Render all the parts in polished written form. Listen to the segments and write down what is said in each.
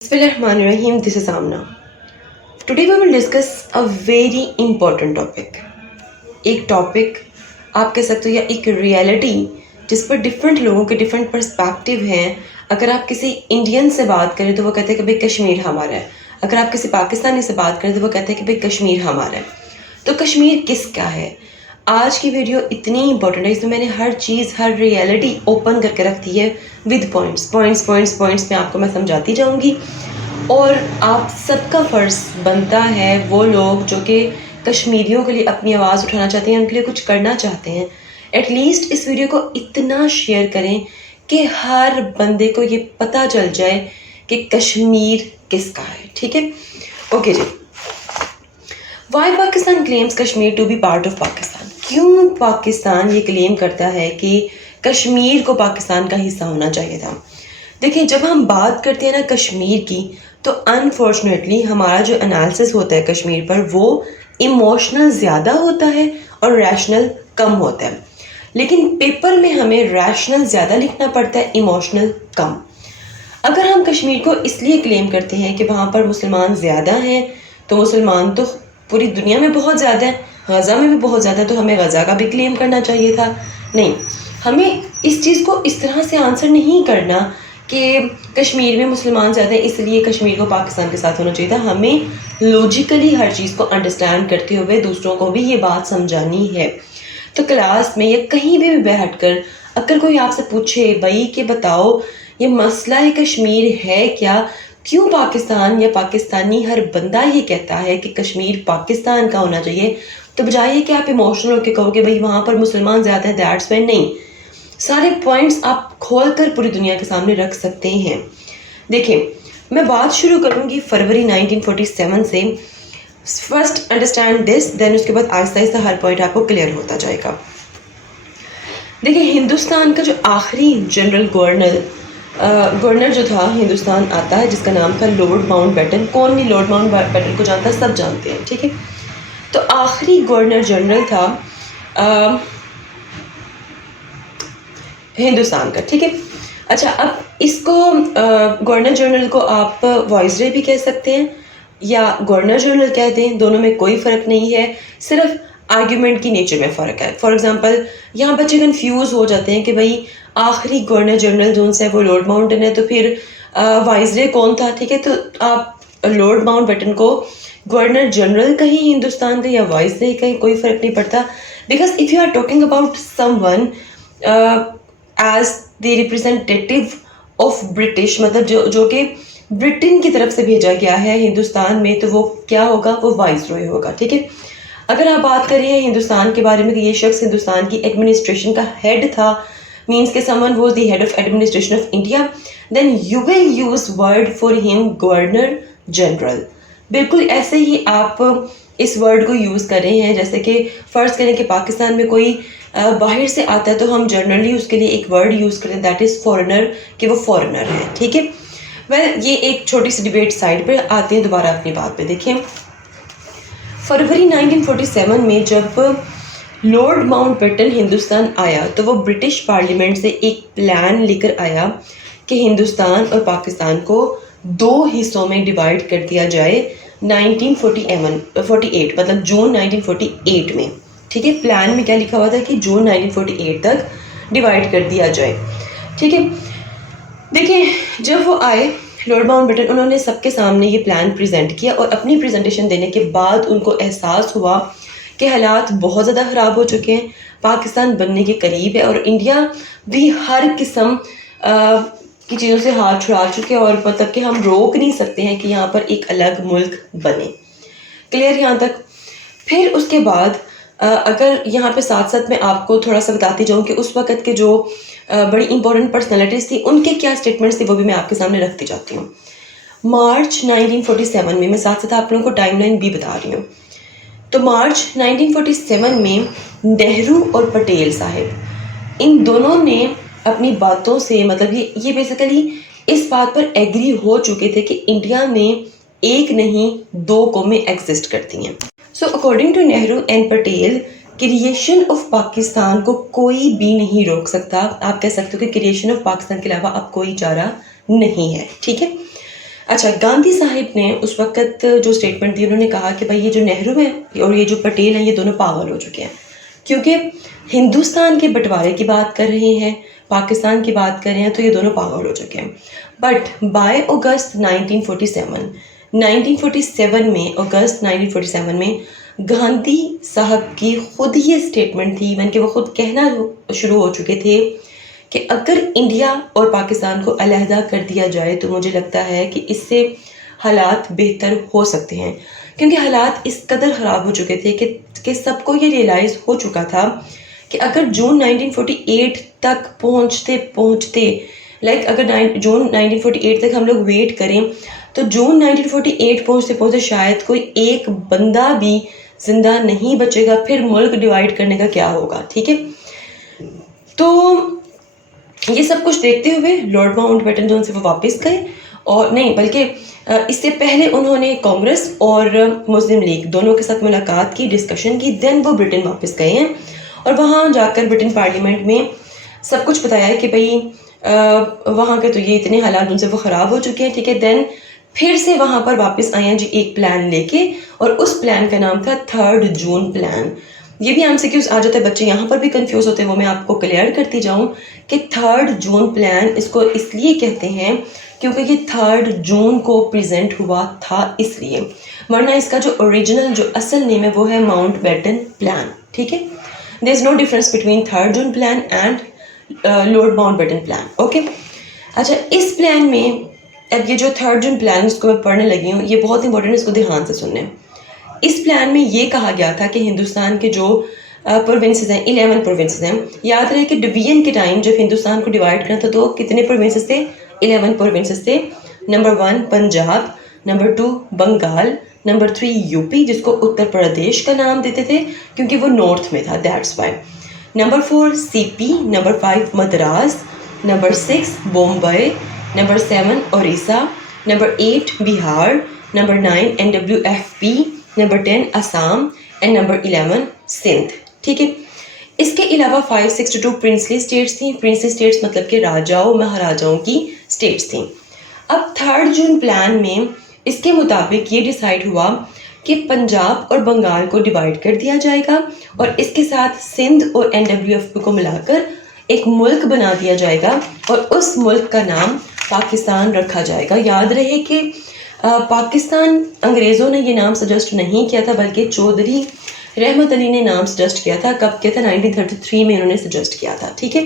Bismillahirrahmanirrahim. This is Amna. Today we will discuss a very important topic. एक topic आप कह सकते हो या एक रियलिटी जिस पर डिफरेंट लोगों के डिफरेंट पर्सपेक्टिव हैं. अगर आप किसी इंडियन से बात करें तो वो कहते हैं कि भाई कश्मीर हमारा है. अगर आप किसी पाकिस्तानी से बात करें तो वो कहते हैं कि भाई कश्मीर हमारा है. तो कश्मीर किसका है? आज की वीडियो इतनी इंपॉर्टेंट है, इसमें मैंने हर चीज़ हर रियलिटी ओपन करके रख दी है विद पॉइंट्स में आपको मैं समझाती जाऊंगी. और आप सबका फ़र्ज़ बनता है, वो लोग जो कि कश्मीरियों के लिए अपनी आवाज़ उठाना चाहते हैं, उनके लिए कुछ करना चाहते हैं, एटलीस्ट इस वीडियो को इतना शेयर करें कि हर बंदे को ये पता चल जाए कि कश्मीर किसका है. ठीक है, okay ji. Why Pakistan claims Kashmir to be part of Pakistan. क्यों पाकिस्तान ये क्लेम करता है कि कश्मीर को पाकिस्तान का हिस्सा होना चाहिए था? देखिए, जब हम बात करते हैं ना कश्मीर की, तो अनफॉर्चुनेटली हमारा जो एनालिसिस होता है कश्मीर पर वो इमोशनल ज़्यादा होता है और रैशनल कम होता है. लेकिन पेपर में हमें रैशनल ज़्यादा लिखना पड़ता है, इमोशनल कम. अगर हम कश्मीर को इसलिए क्लेम करते हैं कि वहाँ पर मुसलमान ज़्यादा हैं, तो मुसलमान तो पूरी दुनिया में बहुत ज़्यादा है, गज़ा में भी बहुत ज़्यादा, तो हमें गज़ा का भी क्लेम करना चाहिए था. नहीं, हमें इस चीज़ को इस तरह से आंसर नहीं करना कि कश्मीर में मुसलमान ज़्यादा है इसलिए कश्मीर को पाकिस्तान के साथ होना चाहिए था. हमें लॉजिकली हर चीज़ को अंडरस्टैंड करते हुए दूसरों को भी ये बात समझानी है. तो क्लास में या कहीं भी बैठ कर अगर कोई आपसे पूछे भाई कि बताओ ये मसला कश्मीर है क्या, क्यों पाकिस्तान या पाकिस्तानी हर बंदा ये कहता है कि कश्मीर पाकिस्तान का होना चाहिए, तो बजाय कि आप इमोशनल होकर कहो कि भाई वहाँ पर मुसलमान ज़्यादा है दैट्स वाई, नहीं, सारे पॉइंट्स आप खोल कर पूरी दुनिया के सामने रख सकते हैं. देखिए, मैं बात शुरू करूँगी फरवरी 1947 से. फर्स्ट अंडरस्टैंड दिस, देन उसके बाद आहिस्ता आहिस्ता हर पॉइंट आपको क्लियर होता जाएगा. देखिए, हिंदुस्तान का जो आखिरी जनरल गवर्नर जो था हिंदुस्तान आता है, जिसका नाम था लॉर्ड माउंटबेटन. कौन नहीं लॉर्ड माउंटबेटन को जानता, सब जानते हैं. ठीक है, तो आखिरी गवर्नर जनरल था हिंदुस्तान का. ठीक है, अच्छा, अब इसको गवर्नर जनरल को आप वाइसरॉय भी कह सकते हैं या गवर्नर जनरल कह दें, दोनों में कोई फ़र्क नहीं है, सिर्फ आर्ग्यूमेंट की नेचर में फ़र्क है. फॉर एग्जांपल, यहाँ बच्चे कंफ्यूज हो जाते हैं कि भाई आखिरी गवर्नर जनरल जो है वो लॉर्ड माउंटबेटन है, तो फिर वाइसरॉय कौन था? ठीक है, तो आप लॉर्ड माउंटबेटन को गवर्नर जनरल कहीं हिंदुस्तान का या वाइसरॉय कहीं, कोई फ़र्क नहीं पड़ता. Because if you are talking about someone as the representative of British, मतलब जो कि ब्रिटेन की तरफ से भेजा गया है हिंदुस्तान में, तो वो क्या होगा? वो वाइसरॉय होगा. ठीक है, अगर आप बात करें हिंदुस्तान के बारे में कि ये शख्स हिंदुस्तान की एडमिनिस्ट्रेशन का हेड था, मीन्स के someone was the head of administration of India, then you will use word for him governor general. बिल्कुल ऐसे ही आप इस वर्ड को यूज़ कर रहे हैं. जैसे कि फ़र्ज़ करें कि पाकिस्तान में कोई बाहर से आता है, तो हम जनरली उसके लिए एक वर्ड यूज़ करते हैं, दैट इज़ फॉरेनर, कि वो फॉरेनर है. ठीक है, वेल, ये एक छोटी सी डिबेट साइड पर आते हैं, दोबारा अपनी बात पे. देखिए, फरवरी 1947 में जब लॉर्ड माउंटबेटन हिंदुस्तान आया, तो वो ब्रिटिश पार्लियामेंट से एक प्लान लेकर आया कि हिंदुस्तान और पाकिस्तान को दो हिस्सों में डिवाइड कर दिया जाए 1948, मतलब जून 1948 में. ठीक है, प्लान में क्या लिखा हुआ था कि जून 1948 तक डिवाइड कर दिया जाए. ठीक है, देखिए, जब वो आए लॉर्ड माउंटबेटन, उन्होंने सबके सामने ये प्लान प्रेजेंट किया और अपनी प्रेजेंटेशन देने के बाद उनको एहसास हुआ कि हालात बहुत ज़्यादा ख़राब हो चुके हैं, पाकिस्तान बनने के करीब है और इंडिया भी हर किस्म की चीज़ों से हाथ छुड़ा चुके हैं, और मतलब कि हम रोक नहीं सकते हैं कि यहाँ पर एक अलग मुल्क बने. क्लियर यहाँ तक? फिर उसके बाद अगर यहाँ पे साथ साथ मैं आपको थोड़ा सा बताती जाऊँ कि उस वक़्त के जो बड़ी इंपॉर्टेंट पर्सनैलिटीज़ थी, उनके क्या स्टेटमेंट्स थे, वो भी मैं आपके सामने रखती जाती हूँ. मार्च 1947 में, मैं साथ साथ आप लोगों को टाइमलाइन भी बता रही हूँ, तो मार्च 1947 में नेहरू और पटेल साहब, इन दोनों ने अपनी बातों से, मतलब ये बेसिकली इस बात पर एग्री हो चुके थे कि इंडिया में एक नहीं दो कौमें एग्जिस्ट करती हैं. So according to Nehru and Patel, creation of Pakistan को कोई भी नहीं रोक सकता. आप कह सकते हो कि क्रिएशन ऑफ पाकिस्तान के अलावा अब कोई चारा नहीं है. ठीक है, अच्छा, गांधी साहिब ने उस वक्त जो स्टेटमेंट दी, उन्होंने कहा कि भाई ये जो नेहरू है और ये जो पटेल हैं, ये दोनों पागल हो चुके हैं, क्योंकि हिंदुस्तान के बंटवारे की बात कर रहे हैं, पाकिस्तान की बात कर रहे हैं, तो ये दोनों पागल हो चुके हैं। बट बाय अगस्त 1947 में, अगस्त 1947 में गांधी साहब की खुद ये स्टेटमेंट थी, मैंने कि वो खुद कहना शुरू हो चुके थे कि अगर इंडिया और पाकिस्तान को अलहदा कर दिया जाए तो मुझे लगता है कि इससे हालात बेहतर हो सकते हैं, क्योंकि हालात इस कदर ख़राब हो चुके थे कि सबको ये रियलाइज़ हो चुका था कि अगर जून 1948 तक पहुँचते लाइक अगर जून 1948 तक हम लोग वेट करें तो जून 1948 पहुँचते शायद कोई एक बंदा भी ज़िंदा नहीं बचेगा, फिर मुल्क डिवाइड करने का क्या होगा। ठीक है, तो ये सब कुछ देखते हुए लॉर्ड माउंटबेटन जो उनसे वो वापस गए, और नहीं बल्कि इससे पहले उन्होंने कांग्रेस और मुस्लिम लीग दोनों के साथ मुलाकात की, डिस्कशन की, देन वो ब्रिटेन वापस गए हैं और वहाँ जाकर ब्रिटेन पार्लियामेंट में सब कुछ बताया है कि भाई वहाँ के तो ये इतने हालात उनसे वो ख़राब हो चुके हैं। ठीक है, देन फिर से वहाँ पर वापस आए हैं जी एक प्लान लेके, और उस प्लान का नाम था 3 जून प्लान। ये भी हमसे क्यों आ जाता है, बच्चे यहाँ पर भी कंफ्यूज होते हैं, वो मैं आपको क्लियर करती जाऊँ कि 3 जून प्लान इसको इसलिए कहते हैं क्योंकि ये 3 जून को प्रेजेंट हुआ था इसलिए, वरना इसका जो ओरिजिनल जो असल नेम है वो है माउंटबेटन प्लान। ठीक है, there is no difference between 3 June plan and Lord Mountbatten plan. Okay, अच्छा, इस प्लान में अब ये जो 3 जून प्लान इसको मैं पढ़ने लगी हूँ, ये बहुत इंपॉर्टेंट है, इसको ध्यान से सुनने। इस प्लान में ये कहा गया था कि हिंदुस्तान के जो प्रोविंसेस हैं, 11 प्रोविंसेस हैं। याद रहे कि डिवीजन के टाइम जब हिंदुस्तान को डिवाइड करना था तो कितने प्रोविंसेस थे, 11 प्रोविंसेस थे। Number 1 Punjab, number 2 Bengal, number 3 UP जिसको उत्तर प्रदेश का नाम देते थे क्योंकि वो नॉर्थ में था, that's why. Number 4 CP, number 5 Madras, number 6 Bombay, number 7 Orissa, number 8 Bihar, number 9 NWFP, number 10 Assam and number 11 Sindh. ठीक है, इसके अलावा 562 प्रिंसली स्टेट्स थी। प्रिंसली स्टेट्स मतलब कि राजाओं महाराजाओं की स्टेट्स थी। अब 3 जून प्लान में इसके मुताबिक ये डिसाइड हुआ कि पंजाब और बंगाल को डिवाइड कर दिया जाएगा और इसके साथ सिंध और NWFP को मिलाकर एक मुल्क बना दिया जाएगा और उस मुल्क का नाम पाकिस्तान रखा जाएगा। याद रहे कि पाकिस्तान अंग्रेज़ों ने ये नाम सजेस्ट नहीं किया था, बल्कि चौधरी रहमत अली ने नाम सजेस्ट किया था। कब किया था? 1933 में इन्होंने सजेस्ट किया था। ठीक है,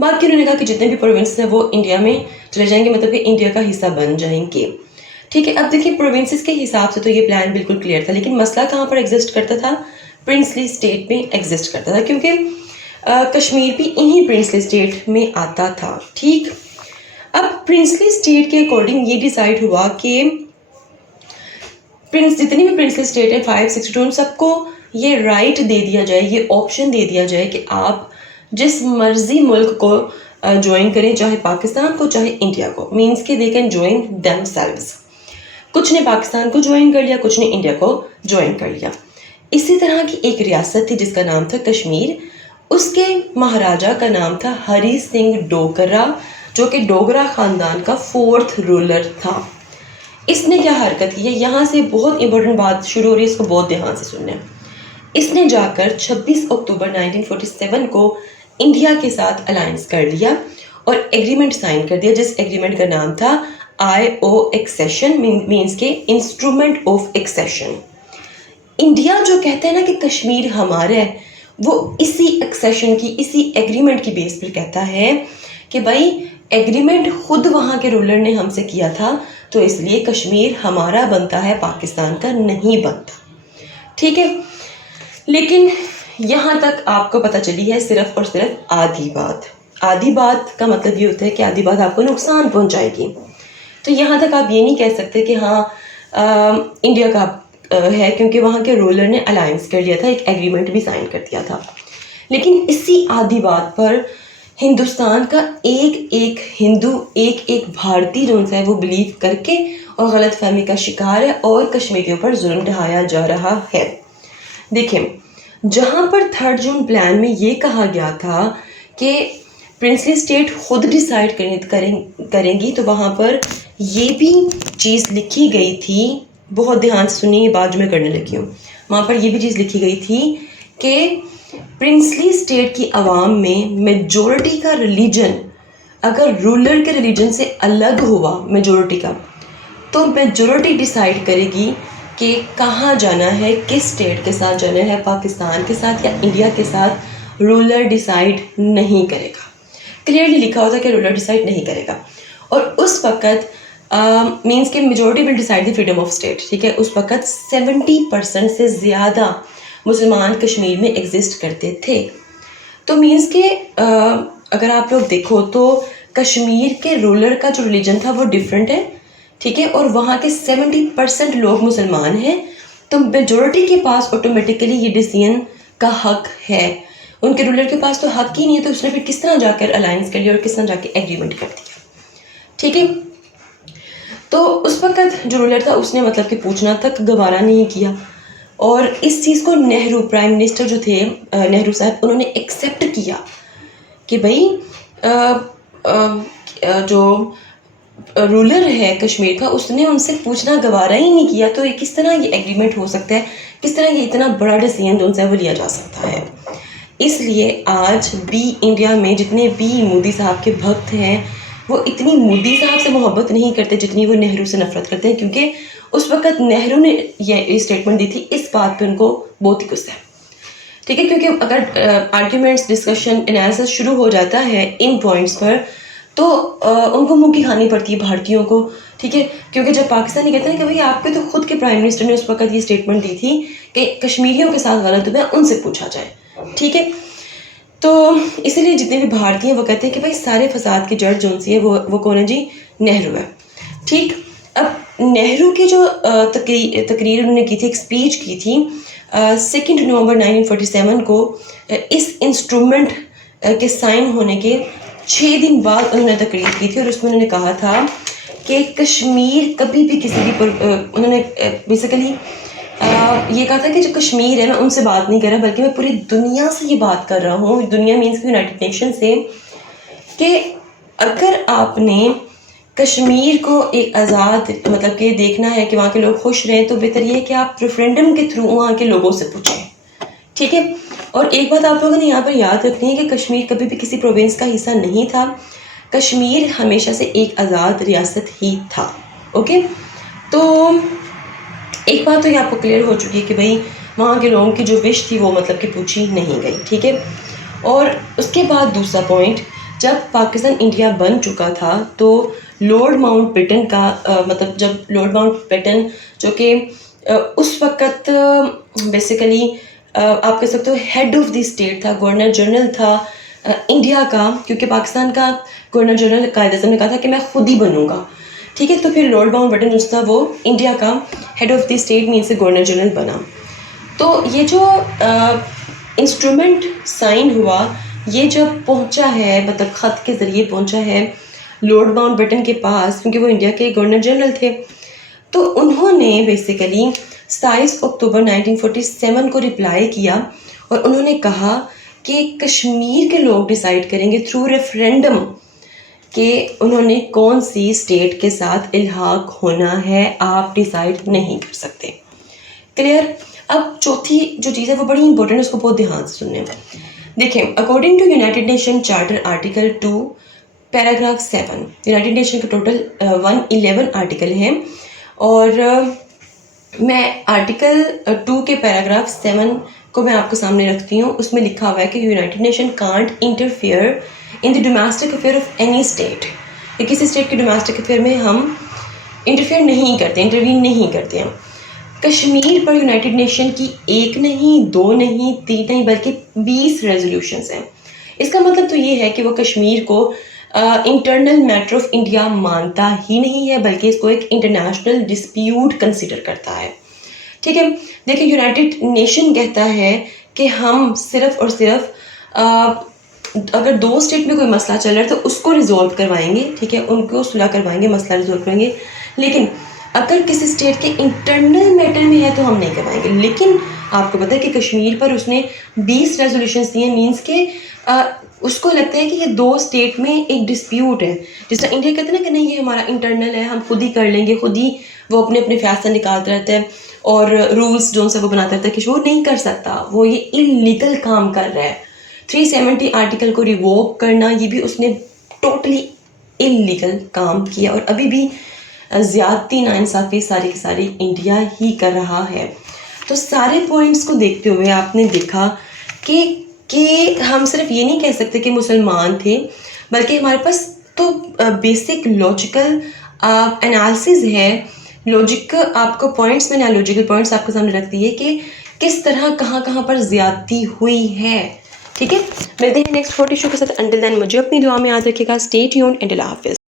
बाकी उन्होंने कहा कि जितने भी प्रोविंस हैं वो इंडिया में चले जाएंगे, मतलब कि इंडिया का हिस्सा बन जाएंगे। ठीक है, अब देखिए प्रोविंसेस के हिसाब से तो ये प्लान बिल्कुल क्लियर था, लेकिन मसला कहाँ पर एग्जिस्ट करता था? प्रिंसली स्टेट में एग्जिस्ट करता था, क्योंकि कश्मीर भी इन्हीं प्रिंसली स्टेट में आता था। ठीक, अब प्रिंसली स्टेट के अकॉर्डिंग ये डिसाइड हुआ कि जितनी भी प्रिंसली स्टेट है 562 सबको ये राइट दे दिया जाए, ये ऑप्शन दे दिया जाए कि आप जिस मर्जी मुल्क को ज्वाइन करें, चाहे पाकिस्तान को चाहे इंडिया को, मीन्स के दे कैन ज्वाइन देमसेल्व्स। कुछ ने पाकिस्तान को ज्वाइन कर लिया, कुछ ने इंडिया को ज्वाइन कर लिया। इसी तरह की एक रियासत थी जिसका नाम था कश्मीर। उसके महाराजा का नाम था हरी सिंह डोगरा, जो कि डोगरा ख़ानदान का 4th रूलर था। इसने क्या हरकत की है, यहाँ से बहुत इंपॉर्टेंट बात शुरू हो रही है, इसको बहुत ध्यान से सुनना। इसने जाकर 26 अक्टूबर 1947 को इंडिया के साथ अलायंस कर लिया और एग्रीमेंट साइन कर दिया, जिस एग्रीमेंट का नाम था IO एक्सेशन, मीन्स के इंस्ट्रूमेंट ऑफ एक्सेशन। इंडिया जो कहता है ना कि कश्मीर हमारा है, वो इसी एक्सेशन की, इसी एग्रीमेंट की बेस पर कहता है कि भाई एग्रीमेंट खुद वहाँ के रूलर ने हमसे किया था, तो इसलिए कश्मीर हमारा बनता है, पाकिस्तान का नहीं बनता। ठीक है, लेकिन यहाँ तक आपको पता चली है सिर्फ और सिर्फ आधी बात। आधी बात का मतलब ये होता है कि आधी बात आपको नुकसान पहुँचाएगी। तो यहाँ तक आप ये नहीं कह सकते कि हाँ इंडिया का है, क्योंकि वहाँ के रूलर ने अलायंस कर लिया था, एक एग्रीमेंट भी साइन कर दिया था। लेकिन इसी आधी बात पर हिंदुस्तान का एक एक हिंदू, एक एक भारतीय जो है वो बिलीव करके और गलत फहमी का शिकार है और कश्मीरियों पर जुल्म ढाया जा रहा है। देखिए, जहाँ पर 3 जून प्लान में ये कहा गया था कि प्रिंसली स्टेट खुद डिसाइड करेंगी, तो वहाँ पर ये भी चीज़ लिखी गई थी, बहुत ध्यान से सुनिए, ये बात जो मैं करने लगी हूँ, वहाँ पर ये भी चीज़ लिखी गई थी कि प्रिंसली स्टेट की आवाम में मेजॉरिटी का रिलीजन अगर रूलर के रिलीजन से अलग हुआ मेजॉरिटी का, तो मेजॉरिटी डिसाइड करेगी कि कहाँ जाना है, किस स्टेट के साथ जाना है, पाकिस्तान के साथ या इंडिया के साथ। रूलर डिसाइड नहीं करेगा, क्लियरली लिखा होता है कि रूलर डिसाइड नहीं करेगा। और उस वक़्त मीन्स के majority will decide the freedom of state, ठीक है। उस वक़्त 70% से ज़्यादा मुसलमान कश्मीर में एग्जिस्ट करते थे। तो मीन्स के अगर आप लोग देखो तो कश्मीर के रूलर का जो रिलीजन था वो डिफरेंट है, ठीक है, और वहाँ के 70% लोग मुसलमान हैं, तो मेजॉरिटी के पास ऑटोमेटिकली ये डिसीजन का हक है। उनके रूलर के पास तो हक ही नहीं है, तो उसने फिर किस तरह जाकर अलायंस कर लिया और किस तरह जाकर एग्रीमेंट कर दिया, ठीक है। तो उस वक्त जो रूलर था उसने मतलब कि पूछना तक गवारा नहीं किया, और इस चीज़ को नेहरू प्राइम मिनिस्टर जो थे नेहरू साहब, उन्होंने एक्सेप्ट किया कि भाई जो रूलर है कश्मीर का उसने उनसे पूछना गवारा ही नहीं किया, तो ये किस तरह ये एग्रीमेंट हो सकता है, किस तरह ये इतना बड़ा डिसीजन उनसे वो लिया जा सकता है। इसलिए आज भी इंडिया में जितने भी मोदी साहब के भक्त हैं वो इतनी मोदी साहब से मोहब्बत नहीं करते जितनी वो नेहरू से नफरत करते हैं, क्योंकि उस वक़्त नेहरू ने ये स्टेटमेंट दी थी, इस बात पे उनको बहुत ही गुस्सा है, ठीक है। क्योंकि अगर आर्ग्यूमेंट्स, डिस्कशन, एनालिसिस शुरू हो जाता है इन पॉइंट्स पर, तो उनको मुंह की खानी पड़ती है भारतीयों को, ठीक है। क्योंकि जब पाकिस्तानी कहते हैं कि भाई आपके तो खुद के प्राइम मिनिस्टर ने उस वक्त ये स्टेटमेंट दी थी कि कश्मीरियों के साथ गलत हुआ है, उनसे पूछा जाए, ठीक है। तो इसीलिए जितने भी भारतीय वो कहते हैं कि भाई सारे फसाद की जड़ जो सी है वो कौन है जी, नेहरू है, ठीक। अब नेहरू की जो तकरीर उन्होंने की थी, एक स्पीच की थी 2 नवंबर 1947 को, इस इंस्ट्रूमेंट के साइन होने के 6 दिन बाद उन्होंने तकरीर की थी, और उसमें उन्होंने कहा था कि कश्मीर कभी भी किसी भी उन्होंने बेसिकली ये कहा था कि जो कश्मीर है, मैं उनसे बात नहीं कर रहा बल्कि मैं पूरी दुनिया से ये बात कर रहा हूँ, दुनिया मीन्स यूनाइटेड नेशन से, कि अगर आपने कश्मीर को एक आज़ाद मतलब कि देखना है कि वहाँ के लोग खुश रहें, तो बेहतर ये है कि आप रेफरेंडम के थ्रू वहाँ के लोगों से पूछें, ठीक है। और एक बात आप लोगों ने यहाँ पर याद रखनी है कि कश्मीर कभी भी किसी प्रोविंस का हिस्सा नहीं था, कश्मीर हमेशा से एक आज़ाद रियासत ही था, ओके। तो एक बात तो ये आपको क्लियर हो चुकी है कि भाई वहाँ के लोगों की जो विश थी वो मतलब कि पूछी नहीं गई, ठीक है। और उसके बाद दूसरा पॉइंट, जब पाकिस्तान इंडिया बन चुका था तो लॉर्ड माउंटबेटन का मतलब जब लॉर्ड माउंटबेटन जो कि उस वक़्त बेसिकली आप कह सकते हो हेड ऑफ द स्टेट था, गवर्नर जनरल था इंडिया का, क्योंकि पाकिस्तान का गवर्नर जनरल कायद आज़म ने कहा था कि मैं खुद ही बनूंगा, ठीक है। तो फिर लॉर्ड माउंटबेटन जो था वो इंडिया का head of the state mean से गवर्नर जनरल बना। तो ये जो इंस्ट्रूमेंट साइन हुआ, ये जब पहुंचा है मतलब ख़त के ज़रिए पहुंचा है लॉर्ड माउंटबेटन के पास, क्योंकि वो इंडिया के गवर्नर जनरल थे, तो उन्होंने बेसिकली 27 अक्टूबर 1947 को रिप्लाई किया और उन्होंने कहा कि कश्मीर के लोग डिसाइड करेंगे थ्रू रेफरेंडम कि उन्होंने कौन सी स्टेट के साथ इल्हाक होना है, आप डिसाइड नहीं कर सकते, क्लियर। अब चौथी जो चीज़ है वो बड़ी इंपॉर्टेंट है, उसको बहुत ध्यान से सुनने। देखें, according to United Nation charter article 2 paragraph 7, United Nation के टोटल 111 आर्टिकल हैं, और मैं आर्टिकल 2 के पैराग्राफ 7 को मैं आपको सामने रखती हूँ। उसमें लिखा हुआ है कि United nation can't interfere in the domestic affair of any state, या किसी स्टेट के डोमेस्टिक अफेयर में हम इंटरफेयर नहीं करते, इंटरवीन नहीं करते हैं। कश्मीर पर यूनाइटेड नेशन की 1 नहीं 2 नहीं 3 नहीं बल्कि 20 रेजोल्यूशंस हैं। इसका मतलब तो ये है कि वो कश्मीर को इंटरनल मैटर ऑफ इंडिया मानता ही नहीं है, बल्कि इसको एक इंटरनेशनल डिस्प्यूट कंसिडर करता है, ठीक है। देखिए, यूनाइटेड नेशन कहता है कि हम सिर्फ और सिर्फ अगर 2 स्टेट में कोई मसला चल रहा है तो उसको रिजॉल्व करवाएंगे, ठीक है, उनको सुलह करवाएंगे, मसला रिजॉल्व करेंगे, लेकिन अगर किसी स्टेट के इंटरनल मैटर में है तो हम नहीं करवाएंगे। लेकिन आपको पता है कि कश्मीर पर उसने 20 रेजोल्यूशंस दिए, मीन्स के उसको लगता है कि ये दो स्टेट में एक डिस्प्यूट है। जिस तरह इंडिया कहते हैं ना कि नहीं ये हमारा इंटरनल है, हम खुद ही कर लेंगे, खुद ही वो अपने अपने फैसले निकालते रहते हैं और रूल्स जो उनसे वो बनाते रहते हैं कि वो नहीं कर सकता, वो ये इलीगल काम कर रहा है। 370 आर्टिकल को रिवोक करना, ये भी उसने टोटली इलीगल काम किया और अभी भी ज़्यादती नाइंसाफ़ी सारी की सारी इंडिया ही कर रहा है। तो सारे पॉइंट्स को देखते हुए आपने देखा कि हम सिर्फ ये नहीं कह सकते कि मुसलमान थे, बल्कि हमारे पास तो बेसिक लॉजिकल एनालिसिस है। लॉजिक आपको पॉइंट्स, मैंने लॉजिकल पॉइंट्स आपके सामने रख दिए कि किस तरह कहाँ कहाँ पर ज़्यादती हुई है। ठीक है, मिलते हैं नेक्स्ट 40 शो के साथ। अंटिल देन मुझे अपनी दुआ में याद रखिएगा। स्टे ट्यून्ड एंड अल्लाह हाफिज़।